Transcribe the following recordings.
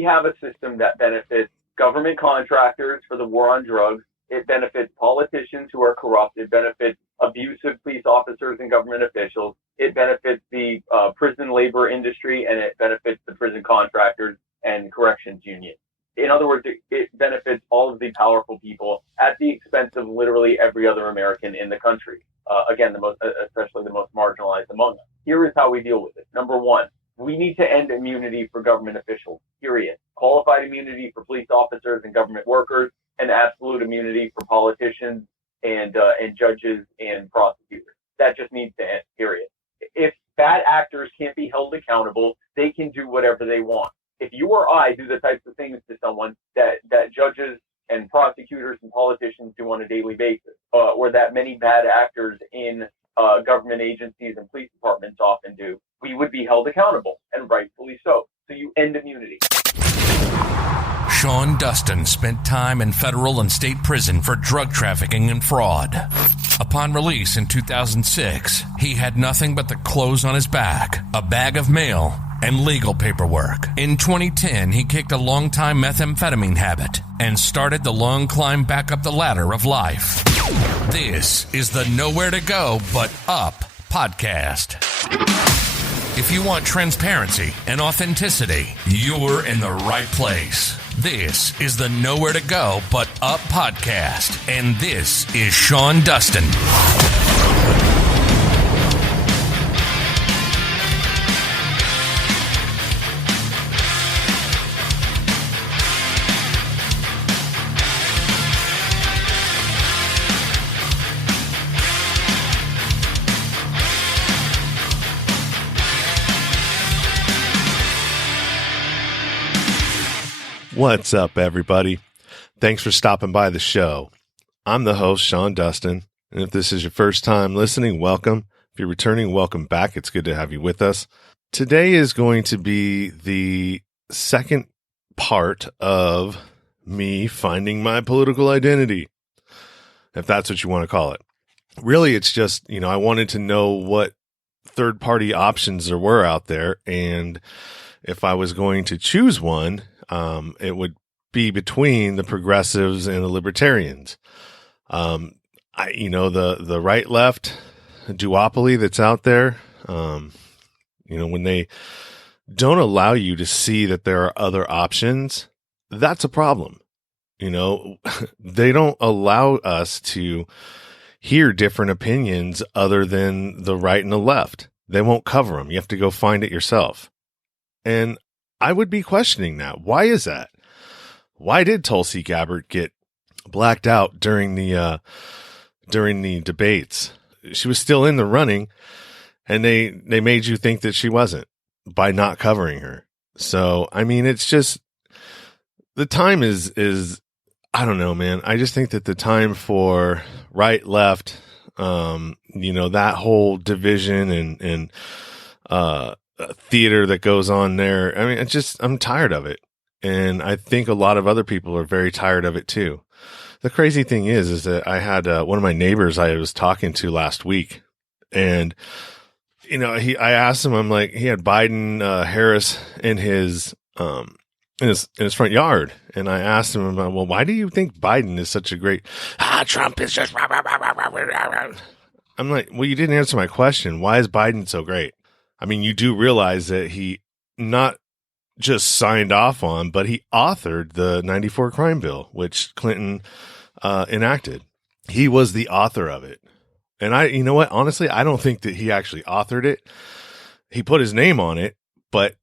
we have a system that benefits government contractors for the war on drugs. It benefits politicians who are corrupt. It benefits abusive police officers and government officials. It benefits the prison labor industry, and it benefits the prison contractors and corrections unions. In other words, it benefits all of the powerful people at the expense of literally every other American in the country. Again, especially the most marginalized among us. Here is how we deal with it. Number one, we need to end immunity for government officials, period. Qualified immunity for police officers and government workers, and absolute immunity for politicians and judges and prosecutors. That just needs to end, period. If bad actors can't be held accountable, they can do whatever they want. If you or I do the types of things to someone that judges and prosecutors and politicians do on a daily basis, or that many bad actors in government agencies and police departments often do, we would be held accountable, and rightfully so. So you end immunity. Sean Dustin spent time in federal and state prison for drug trafficking and fraud. Upon release in 2006, he had nothing but the clothes on his back, a bag of mail, and legal paperwork. In 2010, he kicked a long-time methamphetamine habit and started the long climb back up the ladder of life. This is the Nowhere to Go But Up podcast. If you want transparency and authenticity, you're in the right place. This is the Nowhere to Go But Up podcast, and this is Sean Dustin. What's up, everybody? Thanks for stopping by the show. I'm the host, Sean Dustin, and if this is your first time listening, welcome. If you're returning, welcome back. It's good to have you with us. Today is going to be the second part of me finding my political identity, if that's what you want to call it. Really, it's just, I wanted to know what third-party options there were out there, and if I was going to choose one, it would be between the progressives and the libertarians. The right-left duopoly that's out there, when they don't allow you to see that there are other options, that's a problem. They don't allow us to hear different opinions other than the right and the left. They won't cover them. You have to go find it yourself. And I would be questioning that. Why is that? Why did Tulsi Gabbard get blacked out during the debates? She was still in the running, and they made you think that she wasn't by not covering her. So, it's just, the time is, I don't know, man. I just think that the time for right, left, that whole division and theater that goes on there. I'm tired of it. And I think a lot of other people are very tired of it too. The crazy thing is that I had one of my neighbors I was talking to last week, and I asked him, I'm like, he had Biden, Harris in his front yard, and I asked him about, well, why do you think Biden is such a great? Trump is just. I'm like, well, you didn't answer my question. Why is Biden so great? You do realize that he not just signed off on, but he authored the 94 crime bill, which Clinton enacted. He was the author of it. And you know what? Honestly, I don't think that he actually authored it. He put his name on it, but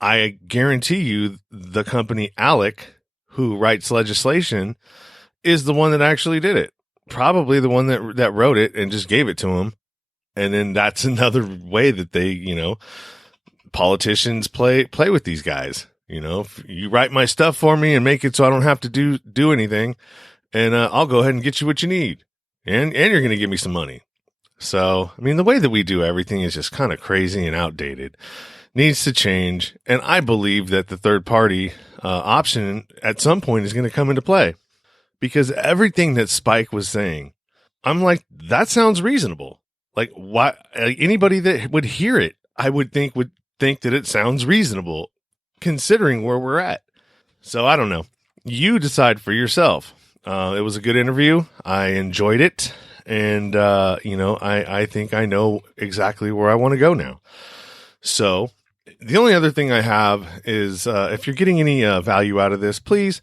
I guarantee you the company ALEC, who writes legislation, is the one that actually did it. Probably the one that wrote it and just gave it to him. And then that's another way that they, politicians play with these guys. If you write my stuff for me and make it so I don't have to do anything, and I'll go ahead and get you what you need, and you're going to give me some money. So, the way that we do everything is just kind of crazy and outdated. Needs to change, and I believe that the third party option at some point is going to come into play, because everything that Spike was saying, I'm like, that sounds reasonable. Like, why? Anybody that would hear it, I would think that it sounds reasonable, considering where we're at. So I don't know. You decide for yourself. It was a good interview. I enjoyed it. And, I think I know exactly where I want to go now. So the only other thing I have is if you're getting any value out of this, please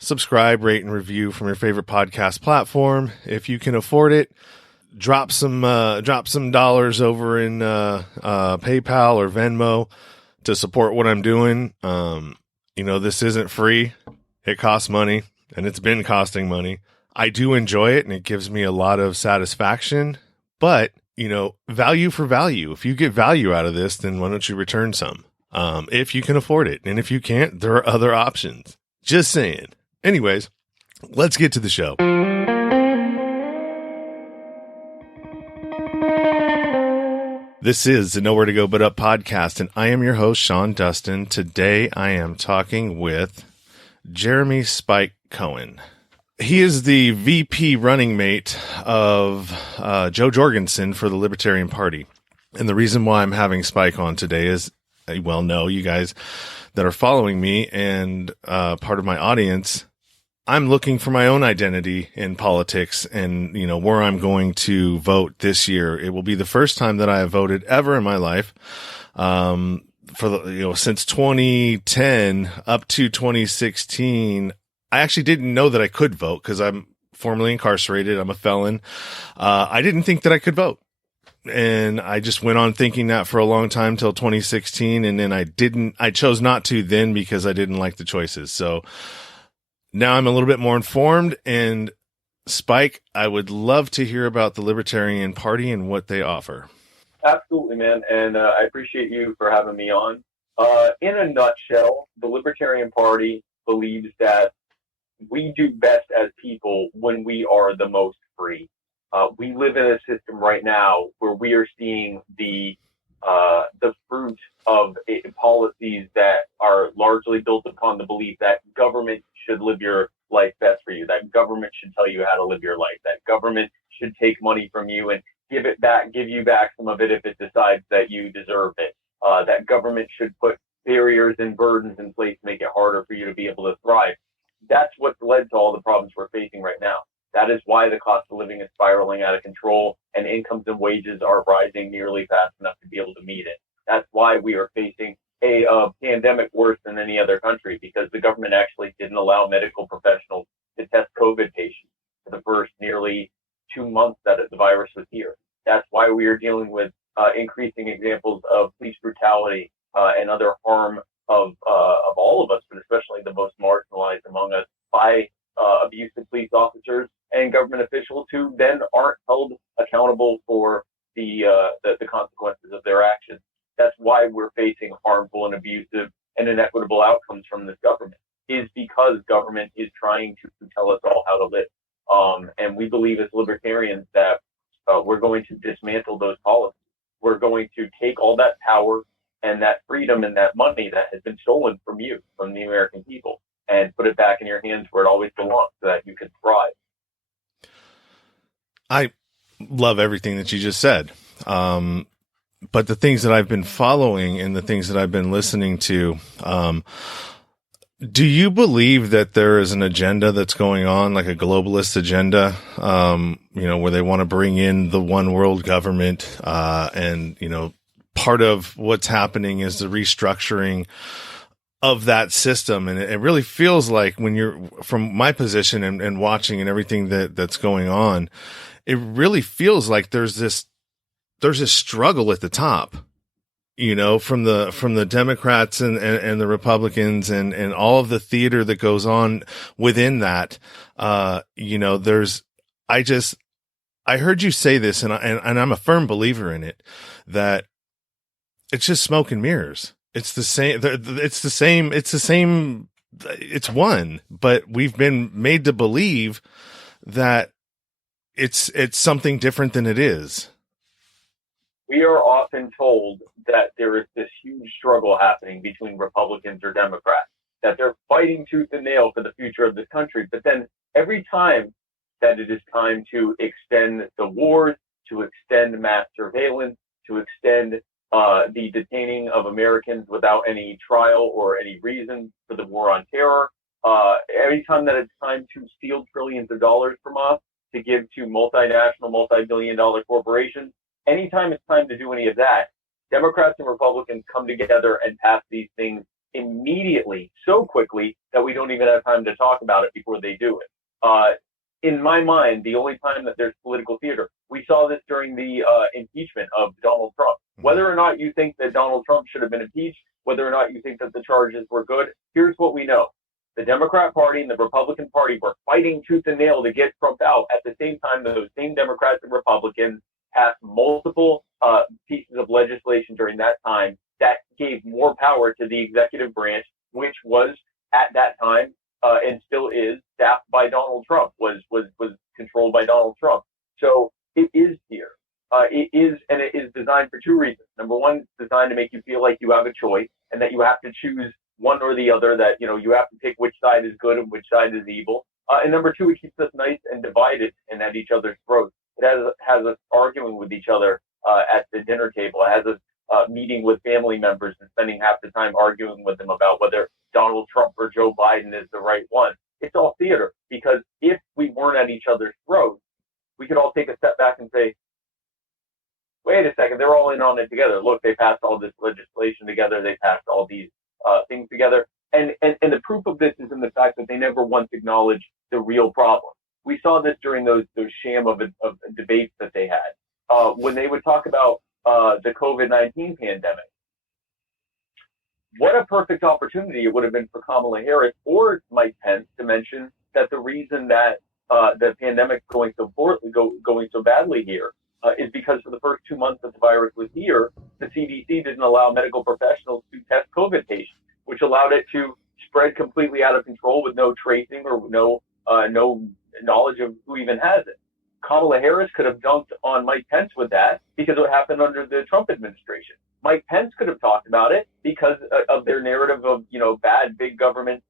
subscribe, rate, and review from your favorite podcast platform. If you can afford it, drop some dollars over in PayPal or Venmo to support what I'm doing. This isn't free. It costs money, and it's been costing money. I do enjoy it, and it gives me a lot of satisfaction. But, value for value. If you get value out of this, then why don't you return some? If you can afford it. And if you can't, there are other options. Just saying. Anyways, let's get to the show. This is the Nowhere to Go But Up podcast, and I am your host, Sean Dustin. Today, I am talking with Jeremy Spike Cohen. He is the VP running mate of Joe Jorgensen for the Libertarian Party. And the reason why I'm having Spike on today is, you guys that are following me and part of my audience, I'm looking for my own identity in politics and, where I'm going to vote this year. It will be the first time that I have voted ever in my life. Since 2010 up to 2016, I actually didn't know that I could vote because I'm formerly incarcerated. I'm a felon. I didn't think that I could vote. And I just went on thinking that for a long time till 2016. And then I chose not to then because I didn't like the choices. So now I'm a little bit more informed. And Spike, I would love to hear about the Libertarian Party and what they offer. Absolutely, man. And I appreciate you for having me on. In a nutshell, the Libertarian Party believes that we do best as people when we are the most free. We live in a system right now where we are seeing the fruit of policies that are largely built upon the belief that government should live your life best for you, that government should tell you how to live your life, that government should take money from you and give you back some of it if it decides that you deserve it, that government should put barriers and burdens in place to make it harder for you to be able to thrive. That's what's led to all the problems we're facing right now. That is why the cost of living is spiraling out of control and incomes and wages are rising nearly fast enough to be able to meet it. That's why we are facing a pandemic worse than any other country, because the government actually didn't allow medical professionals to test COVID patients for the first nearly 2 months that the virus was here. That's why we are dealing with increasing examples of police brutality and other harm of all of us, but especially the most marginalized among us, by abusive police officers and government officials who then aren't held accountable for the consequences of their actions. That's why we're facing harmful and abusive and inequitable outcomes from this government, is because government is trying to tell us all how to live. And we believe as libertarians that we're going to dismantle those policies. We're going to take all that power and that freedom and that money that has been stolen from you, from the American people, and put it back in your hands where it always belongs so that you can thrive. I love everything that you just said. But the things that I've been following and the things that I've been listening to, do you believe that there is an agenda that's going on, like a globalist agenda, where they want to bring in the one world government, and, part of what's happening is the restructuring of that system. And it really feels like, when you're from my position and watching and everything that's going on, it really feels like there's this struggle at the top, from the Democrats and the Republicans and all of the theater that goes on within that. I heard you say this, and I'm a firm believer in it, that it's just smoke and mirrors. It's the same. It's one, but we've been made to believe that it's something different than it is. We are often told that there is this huge struggle happening between Republicans or Democrats, that they're fighting tooth and nail for the future of this country. But then every time that it is time to extend the wars, to extend mass surveillance, to extend the detaining of Americans without any trial or any reason for the war on terror, Anytime that it's time to steal trillions of dollars from us to give to multinational, multi-billion-dollar corporations, anytime it's time to do any of that, Democrats and Republicans come together and pass these things immediately, so quickly that we don't even have time to talk about it before they do it. In my mind, the only time that there's political theater, we saw this during the impeachment of Donald Trump. Whether or not you think that Donald Trump should have been impeached, whether or not you think that the charges were good, here's what we know. The Democrat Party and the Republican Party were fighting tooth and nail to get Trump out. At the same time, those same Democrats and Republicans passed multiple pieces of legislation during that time that gave more power to the executive branch, which was at that time and still is staffed by Donald Trump, was controlled by Donald Trump. So it is here. It is designed for two reasons. Number one, it's designed to make you feel like you have a choice and that you have to choose one or the other, that, you have to pick which side is good and which side is evil. And number two, it keeps us nice and divided and at each other's throats. It has us arguing with each other at the dinner table. It has us meeting with family members and spending half the time arguing with them about whether Donald Trump or Joe Biden is the right one. It's all theater, because if we weren't at each other's throats, we could all take a step back and say, wait a second, they're all in on it together. Look, they passed all this legislation together. They passed all these things together. And the proof of this is in the fact that they never once acknowledged the real problem. We saw this during those sham of debates that they had. When they would talk about the COVID-19 pandemic, what a perfect opportunity it would have been for Kamala Harris or Mike Pence to mention that the reason that the pandemic going so badly here is because for the first 2 months that the virus was here, the CDC didn't allow medical professionals to test COVID patients, which allowed it to spread completely out of control with no tracing or no knowledge of who even has it. Kamala Harris could have dunked on Mike Pence with that because it happened under the Trump administration. Mike Pence could have talked about it because of their narrative of, bad big government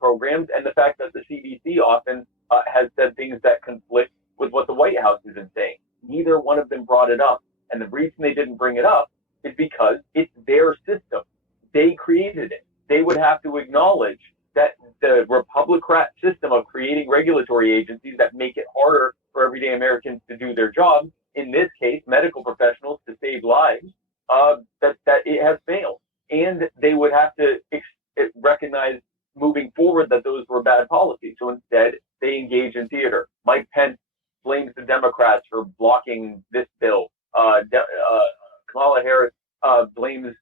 programs, and the fact that the CDC often has said things that conflict with what the White House has been saying. Neither one of them brought it up. And the reason they didn't bring it up is because it's their system. They created it. They would have to acknowledge that the Republican system of creating regulatory agencies that make it harder for everyday Americans to do their jobs, in this case, medical professionals to save lives, that it has failed. And they would have to recognize moving forward that those were bad policies. So instead, they engage in theater. Mike Pence blames the Democrats for blocking this bill. Kamala Harris blames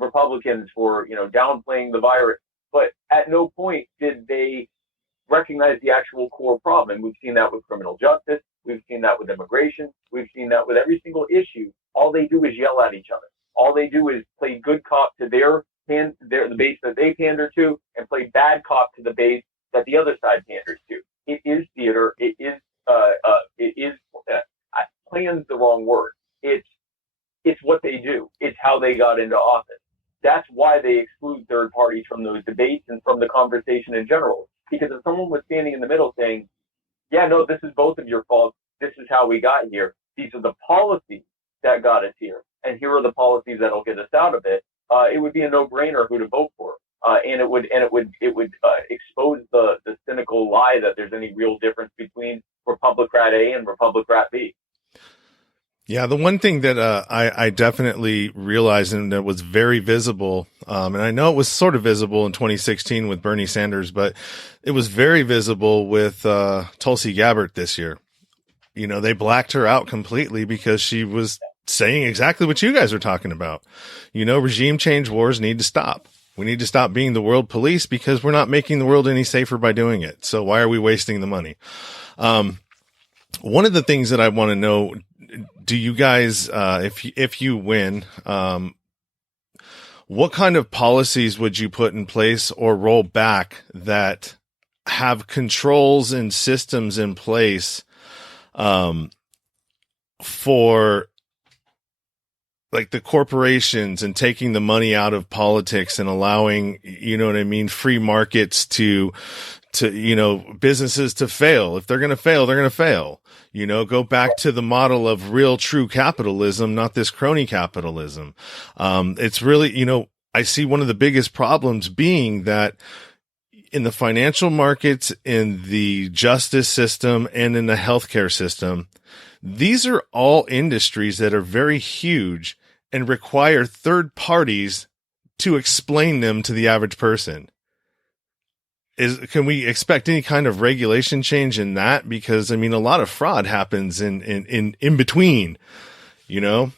Republicans for, downplaying the virus. But at no point did they recognize the actual core problem. And we've seen that with criminal justice. We've seen that with immigration. We've seen that with every single issue. All they do is yell at each other. All they do is play good cop to the base that they pander to, and play bad cop to the base that the other side panders to. It is theater. It is plan's the wrong word. It's what they do. It's how they got into office. That's why they exclude third parties from those debates and from the conversation in general. Because if someone was standing in the middle saying, yeah, no, this is both of your faults, this is how we got here, these are the policies that got us here, and here are the policies that'll get us out of it, it would be a no-brainer who to vote for. And it would expose the cynical lie that there's any real difference between Republican A and Republican B. Yeah, the one thing that I definitely realized, and that was very visible, and I know it was sort of visible in 2016 with Bernie Sanders, but it was very visible with Tulsi Gabbard this year. They blacked her out completely because she was saying exactly what you guys are talking about. Regime change wars need to stop. We need to stop being the world police because we're not making the world any safer by doing it. So why are we wasting the money? One of the things that I want to know, do you guys, if you win, what kind of policies would you put in place or roll back that have controls and systems in place for like the corporations and taking the money out of politics and allowing, free markets to businesses to fail? If they're going to fail, they're going to fail. Go back to the model of real true capitalism, not this crony capitalism. It's really, I see one of the biggest problems being that in the financial markets, in the justice system, and in the healthcare system, these are all industries that are very huge and require third parties to explain them to the average person. Can we expect any kind of regulation change in that? Because I mean, a lot of fraud happens in between, you know?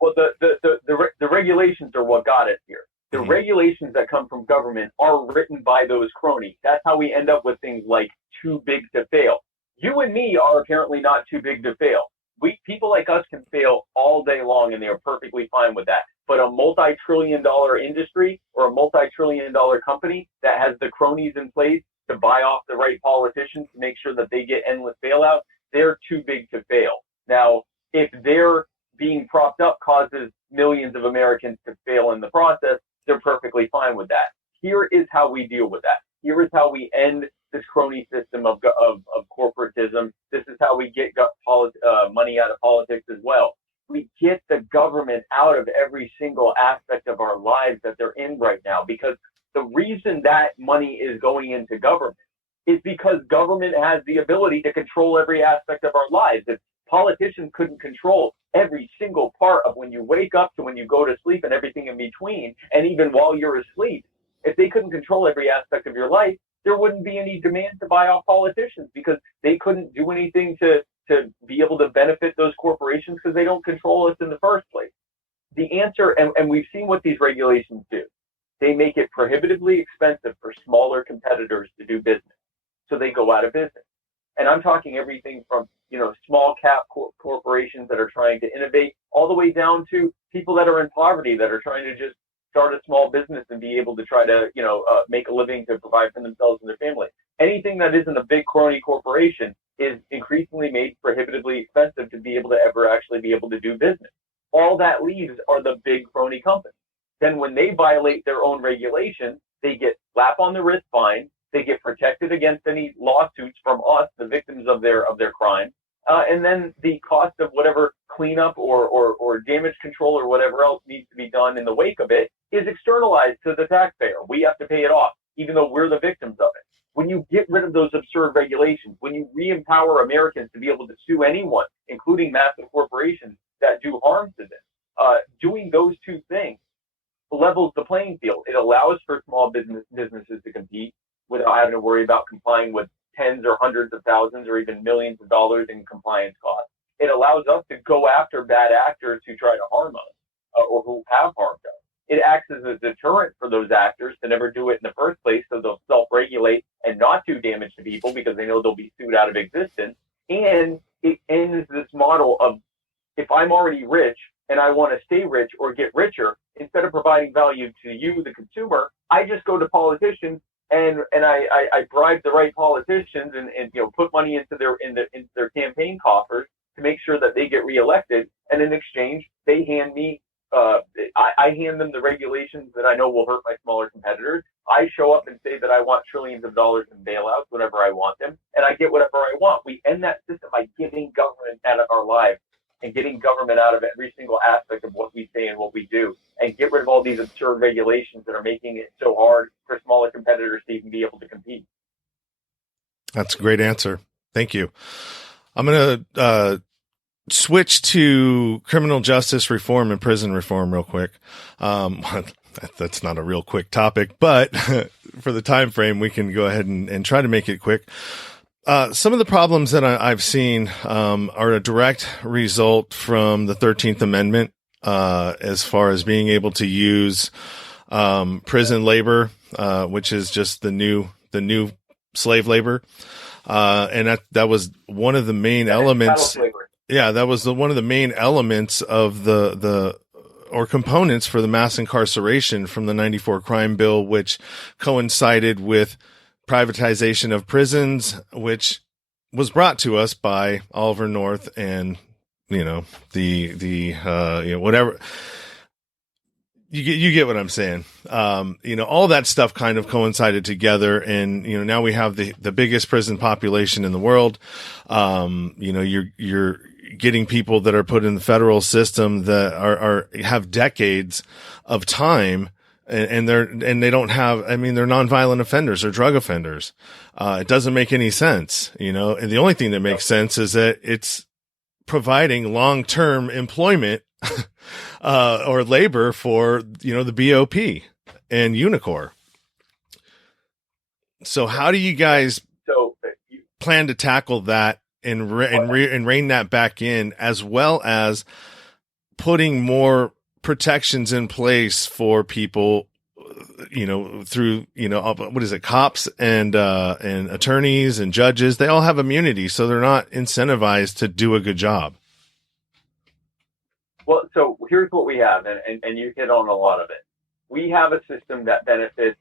Well, the regulations are what got us here. The regulations that come from government are written by those cronies. That's how we end up with things like too big to fail. You and me are apparently not too big to fail. People like us can fail all day long, and they are perfectly fine with that. But a multi-trillion-dollar industry or a multi-trillion-dollar company that has the cronies in place to buy off the right politicians to make sure that they get endless bailouts, they're too big to fail. Now, if their being propped up causes millions of Americans to fail in the process, they're perfectly fine with that. Here is how we deal with that. Here is how we end this crony system of corporatism. This is how we get money out of politics as well. We get the government out of every single aspect of our lives that they're in right now, because the reason that money is going into government is because government has the ability to control every aspect of our lives. If politicians couldn't control every single part of when you wake up to when you go to sleep and everything in between, and even while you're asleep, if they couldn't control every aspect of your life, there wouldn't be any demand to buy off politicians, because they couldn't do anything to be able to benefit those corporations because they don't control us in the first place. The answer, and we've seen what these regulations do, they make it prohibitively expensive for smaller competitors to do business. So they go out of business. And I'm talking everything from, small cap corporations that are trying to innovate, all the way down to people that are in poverty that are trying to just start a small business and be able to try to, make a living to provide for themselves and their family. Anything that isn't a big crony corporation is increasingly made prohibitively expensive to be able to ever actually be able to do business. All that leaves are the big crony companies. Then when they violate their own regulations, they get slap on the wrist fine. They get protected against any lawsuits from us, the victims of their crime. And then the cost of whatever cleanup or damage control or whatever else needs to be done in the wake of it is externalized to the taxpayer. We have to pay it off, even though we're the victims of it. When you get rid of those absurd regulations, when you re-empower Americans to be able to sue anyone, including massive corporations that do harm to them, doing those two things levels the playing field. It allows for small businesses to compete without having to worry about complying with tens or hundreds of thousands or even millions of dollars in compliance costs. It allows us to go after bad actors who try to harm us or who have harmed us. It acts as a deterrent for those actors to never do it in the first place, so they'll self-regulate and not do damage to people because they know they'll be sued out of existence. And it ends this model of, if I'm already rich and I want to stay rich or get richer, instead of providing value to you, the consumer, I just go to politicians and I bribe the right politicians and put money into their campaign coffers to make sure that they get reelected. And in exchange, they hand me I hand them the regulations that I know will hurt my smaller competitors. I show up and say that I want trillions of dollars in bailouts whenever I want them, and I get whatever I want. We end that system by getting government out of our lives and getting government out of every single aspect of what we say and what we do, and get rid of all these absurd regulations that are making it so hard for smaller competitors to even be able to compete. That's a great answer. Thank you. I'm going to switch to criminal justice reform and prison reform real quick. That's not a real quick topic, but for the time frame, we can go ahead and try to make it quick. Some of the problems that I've seen are a direct result from the 13th Amendment as far as being able to use prison labor, which is just the new slave labor. And that was one of the main elements. Yeah, that was one of the main elements of or components for the mass incarceration from the 94 crime bill, which coincided with privatization of prisons, which was brought to us by Oliver North and, whatever. You get what I'm saying. All that stuff kind of coincided together, and, now we have the biggest prison population in the world. You're getting people that are put in the federal system that have decades of time and they don't have, I mean, they're nonviolent offenders or drug offenders. It doesn't make any sense, you know, and the only thing that makes sense is that it's providing long-term employment, or labor for, you know, the BOP and Unicor. So how do you guys plan to tackle that and rein that back in, as well as putting more protections in place for people, you know, through, you know, what is it? Cops and attorneys and judges, they all have immunity, so they're not incentivized to do a good job. Well, so here's what we have, and you hit on a lot of it. We have a system that benefits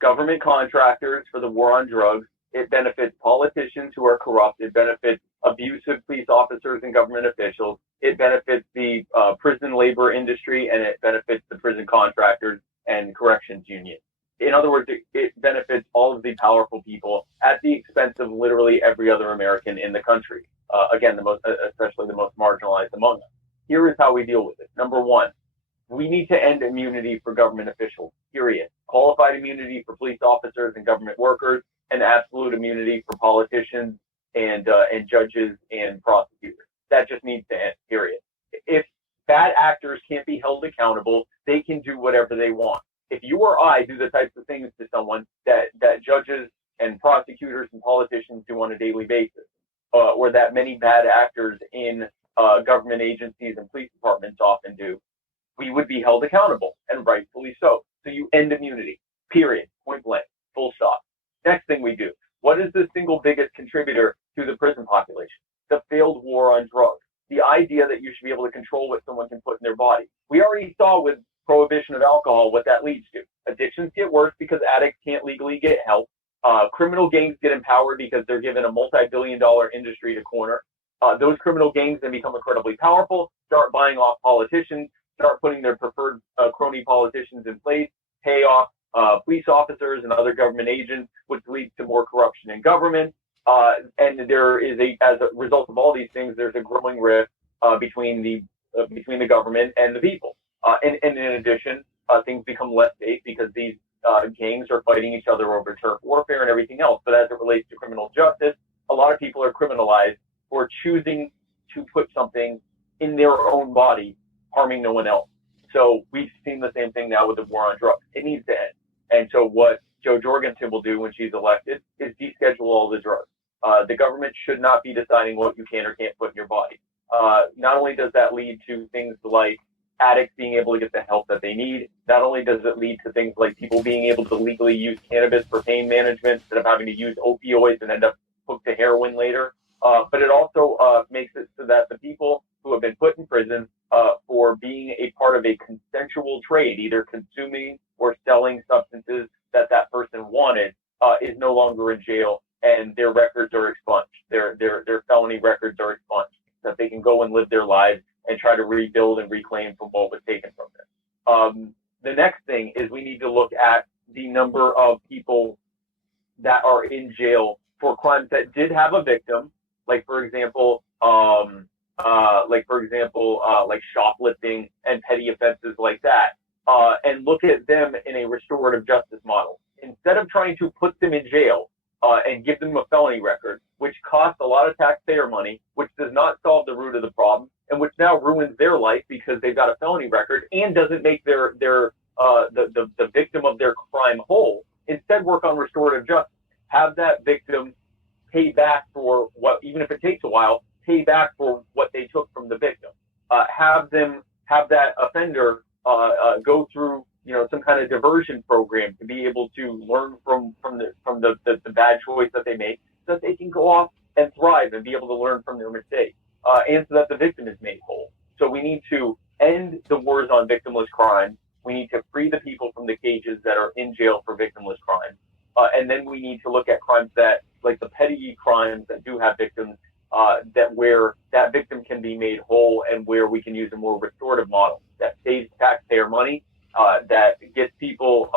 government contractors for the war on drugs. It benefits politicians who are corrupt. It benefits abusive police officers and government officials. It benefits the prison labor industry, and it benefits the prison contractors and corrections unions. In other words, it benefits all of the powerful people at the expense of literally every other American in the country. Again, especially the most marginalized among us. Here is how we deal with it. Number one, we need to end immunity for government officials, period. Qualified immunity for police officers and government workers, and absolute immunity for politicians and judges and prosecutors. That just needs to end, period. If bad actors can't be held accountable, they can do whatever they want. If you or I do the types of things to someone that judges and prosecutors and politicians do on a daily basis, or that many bad actors in government agencies and police departments often do, we would be held accountable, and rightfully so. So you end immunity, period, point blank, full stop. Next thing we do, what is the single biggest contributor to the prison population? The failed war on drugs. The idea that you should be able to control what someone can put in their body. We already saw with prohibition of alcohol what that leads to. Addictions get worse because addicts can't legally get help. Criminal gangs get empowered because they're given a multi-billion-dollar industry to corner. Those criminal gangs then become incredibly powerful, start buying off politicians, start putting their preferred crony politicians in place, pay off police officers and other government agents, which leads to more corruption in government. And there is as a result of all these things, there's a growing rift between the government and the people. And in addition, things become less safe because these gangs are fighting each other over turf warfare and everything else. But as it relates to criminal justice, a lot of people are criminalized for choosing to put something in their own body, harming no one else. So we've seen the same thing now with the war on drugs. It needs to end. And so what Jo Jorgensen will do when she's elected is deschedule all the drugs. The government should not be deciding what you can or can't put in your body. Not only does that lead to things like addicts being able to get the help that they need, not only does it lead to things like people being able to legally use cannabis for pain management instead of having to use opioids and end up hooked to heroin later, but it also makes it so that the people who have been put in prison for being a part of a consensual trade, either consuming or selling substances that person wanted, is no longer in jail, and their records are expunged. Their felony records are expunged, so that they can go and live their lives and try to rebuild and reclaim from what was taken from them. The next thing is we need to look at the number of people that are in jail for crimes that did have a victim, like for example, like shoplifting and petty offenses like that, and look at them in a restorative justice model. Instead of trying to put them in jail and give them a felony record, which costs a lot of taxpayer money, which does not solve the root of the problem, and which now ruins their life because they've got a felony record and doesn't make the victim of their crime whole. Instead, work on restorative justice. Have that victim pay back for what, even if it takes a while, pay back for what they took from the victim. Have that offender go through, some kind of diversion program to be able to learn from the bad choice that they make, so that they can go off and thrive and be able to learn from their mistakes, and so that the victim is made whole. So we need to end the wars on victimless crime. We need to free the people from the cages that are in jail for victimless crimes. And then we need to look at crimes that, like the petty crimes that do have victims, that where that victim can be made whole and where we can use a more restorative model that saves taxpayer money, that gets people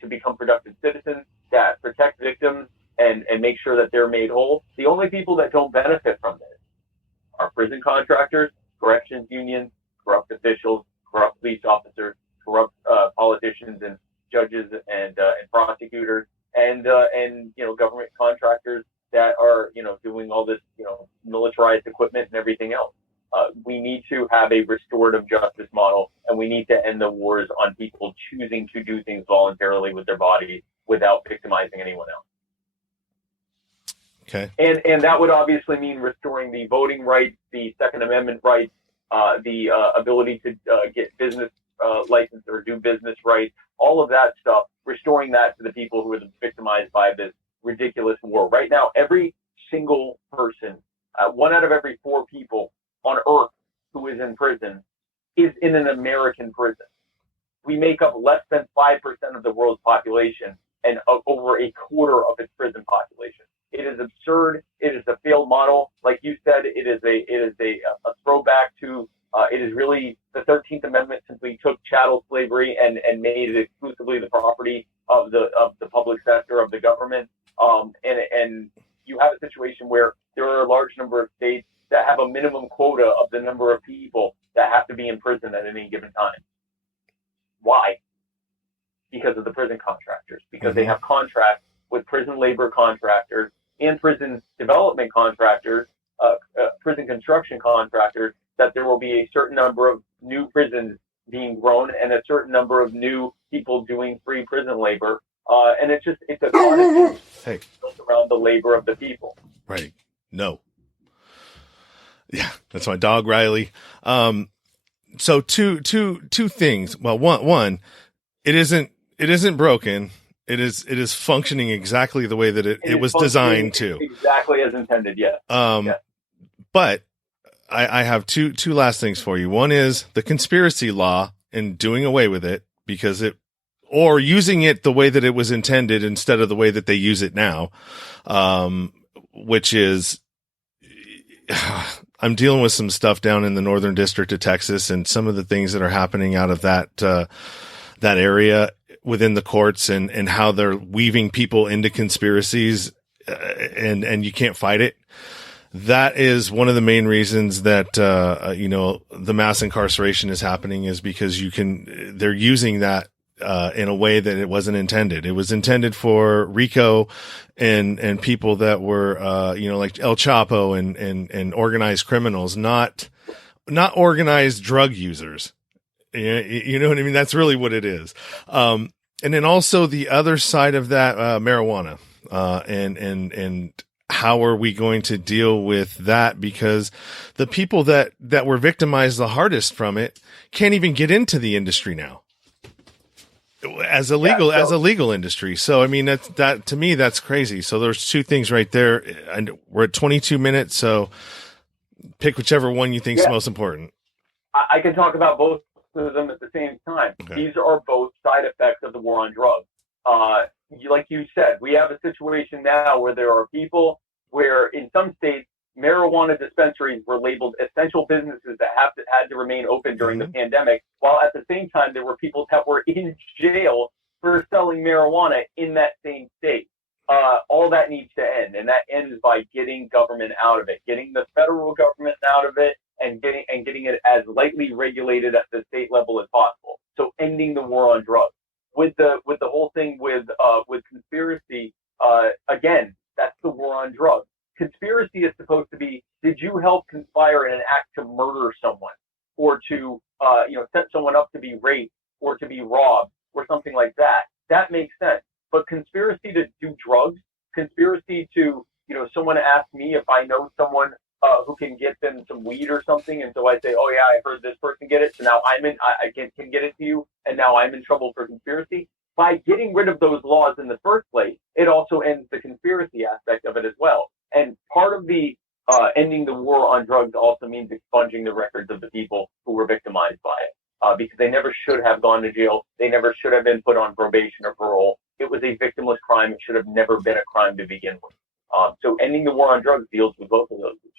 to become productive citizens, that protect victims and make sure that they're made whole. The only people that don't benefit from this are prison contractors, corrections unions, corrupt officials, corrupt police officers, corrupt politicians and judges and prosecutors and government contractors that are doing all this militarized equipment and everything else. We need to have a restorative justice model, and we need to end the wars on people choosing to do things voluntarily with their bodies without victimizing anyone else. Okay. And that would obviously mean restoring the voting rights, the Second Amendment rights, the ability to get business license or do business rights, all of that stuff, restoring that to the people who are victimized by this ridiculous war. Right now, every single person, 1 out of every 4 people on Earth who is in prison is in an American prison. We make up less than 5% of the world's population and over a quarter of its prison population. It is absurd. It is a failed model. Like you said, it is a throwback to, it is really the 13th Amendment simply took chattel slavery and made it exclusively the property of the public sector, of the government. And you have a situation where there are a large number of states that have a minimum quota of the number of people that have to be in prison at any given time. Why? Because of the prison contractors, because they have contracts with prison labor contractors and prison development contractors, prison construction contractors, that there will be a certain number of new prisons being grown and a certain number of new people doing free prison labor. And it's a constant built around the labor of the people. Right. No. Yeah, that's my dog, Riley. So two things. Well, one, it isn't broken. It is functioning exactly the way that it was designed to. Exactly as intended, yes. But I have two last things for you. One is the conspiracy law and doing away with it or using it the way that it was intended instead of the way that they use it now. Which is, I'm dealing with some stuff down in the Northern District of Texas and some of the things that are happening out of that area within the courts and how they're weaving people into conspiracies, and you can't fight it. That is one of the main reasons that, the mass incarceration is happening, is because they're using that, in a way that it wasn't intended. It was intended for RICO and people that were, like El Chapo and organized criminals, not organized drug users. You know what I mean? That's really what it is. And then also the other side of that, marijuana, and how are we going to deal with that? Because the people that were victimized the hardest from it can't even get into the industry now as a legal industry. So, I mean, that to me, that's crazy. So there's two things right there, and we're at 22 minutes. So pick whichever one you think is most important. I can talk about both of them at the same time. Okay. These are both side effects of the war on drugs. Like you said, we have a situation now where there are people where in some states, marijuana dispensaries were labeled essential businesses that had to remain open during the pandemic, while at the same time, there were people that were in jail for selling marijuana in that same state. All that needs to end, and that ends by getting government out of it, getting the federal government out of it, and getting it as lightly regulated at the state level as possible. So ending the war on drugs. With the whole thing with conspiracy, again, that's the war on drugs. Conspiracy is supposed to be, did you help conspire in an act to murder someone, or to set someone up to be raped or to be robbed or something like that? That makes sense. But conspiracy to do drugs, conspiracy to, someone asked me if I know someone who can get them some weed or something, and so I say, oh yeah, I heard this person get it, so now I can get it to you, and now I'm in trouble for conspiracy. By getting rid of those laws in the first place, it also ends the conspiracy aspect of it as well. And part of the ending the war on drugs also means expunging the records of the people who were victimized by it, because they never should have gone to jail. They never should have been put on probation or parole. It was a victimless crime. It should have never been a crime to begin with. So ending the war on drugs deals with both of those issues.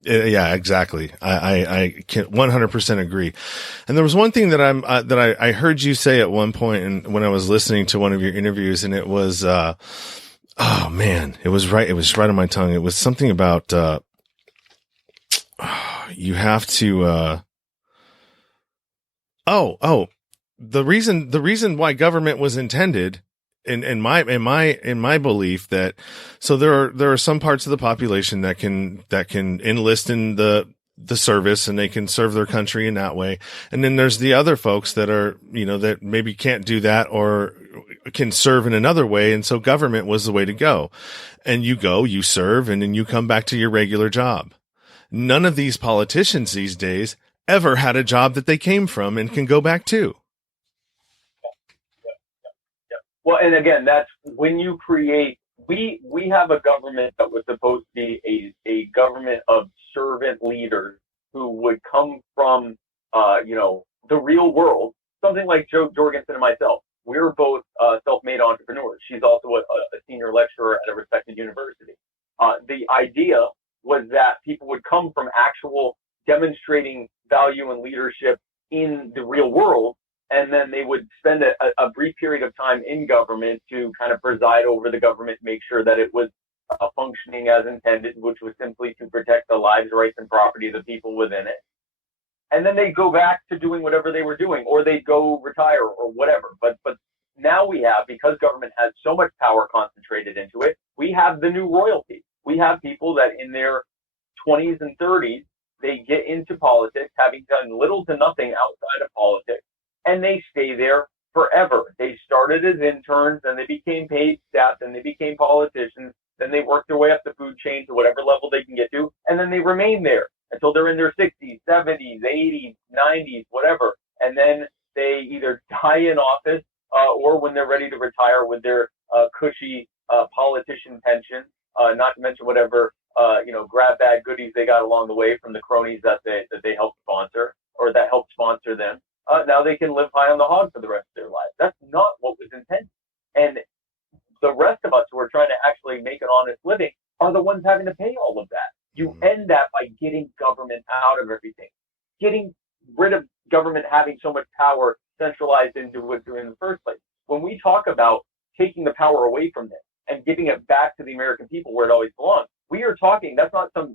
Yeah, exactly. I can 100% agree. And there was one thing that I heard you say at one point, and when I was listening to one of your interviews, and it was, oh man, it was right on my tongue. It was something about, you have to, the reason why government was intended in my belief that, so there are some parts of the population that can enlist in the service and they can serve their country in that way. And then there's the other folks that are, that maybe can't do that or can serve in another way. And so government was the way to go. And you serve, and then you come back to your regular job. None of these politicians these days ever had a job that they came from and can go back to. Well, and again, that's when you create, we have a government that was supposed to be a government of servant leaders who would come from, the real world. Something like Joe Jorgensen and myself. We're both self-made entrepreneurs. She's also a senior lecturer at a respected university. The idea was that people would come from actual demonstrating value and leadership in the real world, and then they would spend a brief period of time in government to kind of preside over the government, make sure that it was functioning as intended, which was simply to protect the lives, rights, and property of the people within it. And then they go back to doing whatever they were doing, or they go retire or whatever. But now we have, because government has so much power concentrated into it, we have the new royalty. We have people that in their 20s and 30s, they get into politics, having done little to nothing outside of politics, and they stay there forever. They started as interns, then they became paid staff, then they became politicians, then they work their way up the food chain to whatever level they can get to, and then they remain there until they're in their 60s, 70s, 80s, 90s, whatever. And then they either die in office or when they're ready to retire with their cushy politician pension, not to mention whatever grab bag goodies they got along the way from the cronies that they helped sponsor or that helped sponsor them. Now they can live high on the hog for the rest of their lives. That's not what was intended. And the rest of us who are trying to actually make an honest living are the ones having to pay all of that. You end that by getting government out of everything, getting rid of government having so much power centralized into what they're in the first place. When we talk about taking the power away from them and giving it back to the American people where it always belongs, we are talking, that's not some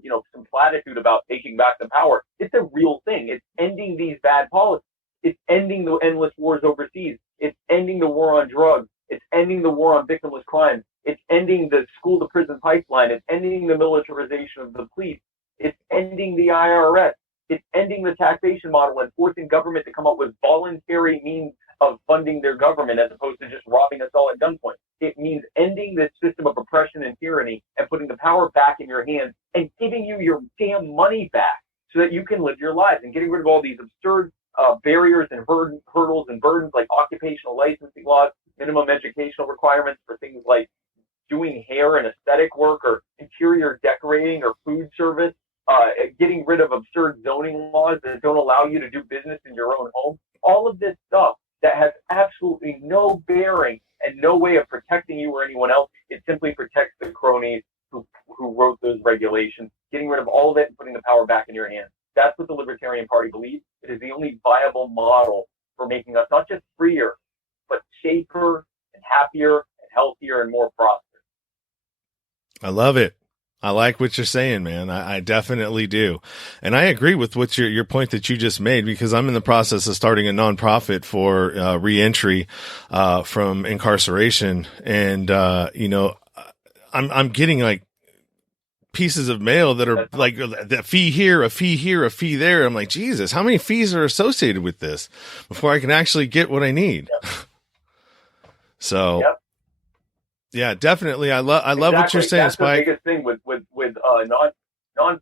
platitude about taking back the power. It's a real thing. It's ending these bad policies. It's ending the endless wars overseas. It's ending the war on drugs. It's ending the war on victimless crime. It's ending the school to prison pipeline. It's ending the militarization of the police. It's ending the IRS. It's ending the taxation model and forcing government to come up with voluntary means of funding their government as opposed to just robbing us all at gunpoint. It means ending this system of oppression and tyranny and putting the power back in your hands and giving you your damn money back so that you can live your lives, and getting rid of all these absurd barriers and hurdles and burdens like occupational licensing laws, minimum educational requirements for things like doing hair and aesthetic work or interior decorating or food service, getting rid of absurd zoning laws that don't allow you to do business in your own home. All of this stuff that has absolutely no bearing and no way of protecting you or anyone else. It simply protects the cronies who wrote those regulations, getting rid of all of it and putting the power back in your hands. That's what the Libertarian Party believes. It is the only viable model for making us not just freer, but safer and happier and healthier and more prosperous. I love it. I like what you're saying, man. I definitely do. And I agree with what your point that you just made, because I'm in the process of starting a nonprofit for reentry from incarceration. And I'm getting like pieces of mail that are like the fee here, a fee here, a fee there. I'm like, Jesus, how many fees are associated with this before I can actually get what I need? Yep. So yep. Yeah, definitely. I love what you're saying, That's Spike. The biggest thing with non.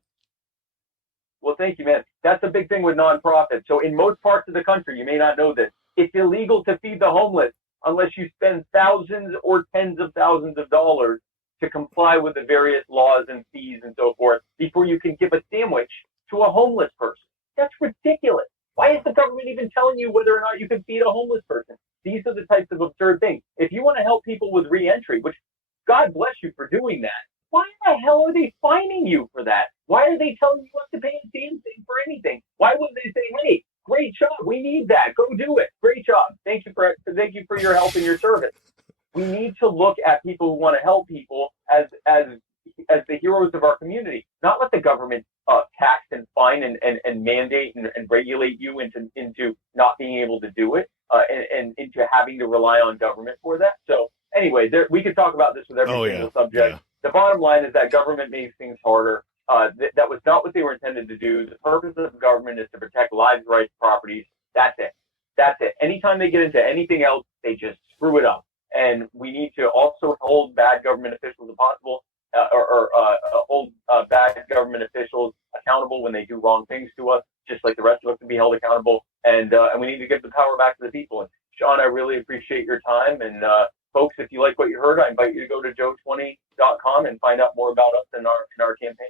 Well, thank you, man. That's the big thing with nonprofits. So in most parts of the country, you may not know this, it's illegal to feed the homeless unless you spend thousands or tens of thousands of dollars to comply with the various laws and fees and so forth before you can give a sandwich to a homeless person. That's ridiculous. Why is the government even telling you whether or not you can feed a homeless person? These are the types of absurd things. If you want to help people with reentry, which God bless you for doing that, why the hell are they fining you for that? Why are they telling you have to pay a damn thing for anything? Why wouldn't they say, hey, great job, we need that, go do it, great job, thank you for your help and your service? We need to look at people who want to help people as as the heroes of our community, not let the government tax and fine and mandate and regulate you into not being able to do it and into having to rely on government for that. So anyway, we could talk about this with every single subject. Yeah. The bottom line is that government makes things harder. That was not what they were intended to do. The purpose of government is to protect lives, rights, properties. That's it. That's it. Anytime they get into anything else, they just screw it up. And we need to also hold bad government officials accountable, hold bad government officials accountable when they do wrong things to us, just like the rest of us can be held accountable. And we need to give the power back to the people. And Sean, I really appreciate your time. And folks, if you like what you heard, I invite you to go to joe20.com and find out more about us and our campaign.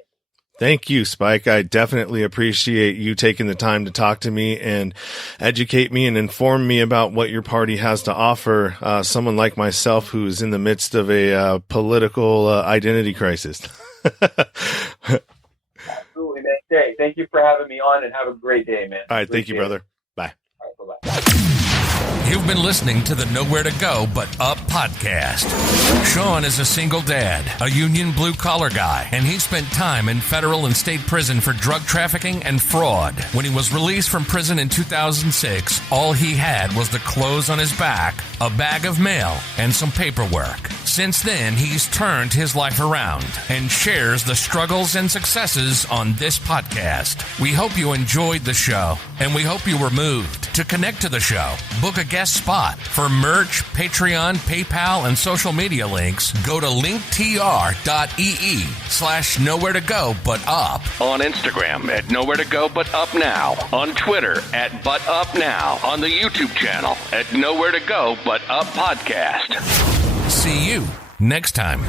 Thank you, Spike. I definitely appreciate you taking the time to talk to me and educate me and inform me about what your party has to offer someone like myself who's in the midst of a political identity crisis. Absolutely, man. Hey, thank you for having me on, and have a great day, man. All right, thank you, brother. Bye. All right, bye-bye. You've been listening to the Nowhere to Go But Up podcast. Sean is a single dad, a union blue-collar guy, and he spent time in federal and state prison for drug trafficking and fraud. When he was released from prison in 2006, all he had was the clothes on his back, a bag of mail, and some paperwork. Since then, he's turned his life around and shares the struggles and successes on this podcast. We hope you enjoyed the show, and we hope you were moved. To connect to the show, book a guest spot. For merch, Patreon, PayPal, and social media links, go to linktr.ee/nowhere to go but up. On Instagram at Nowhere to Go But Up Now. On Twitter at But Up Now. On the YouTube channel at Nowhere to Go But Up Podcast. See you next time.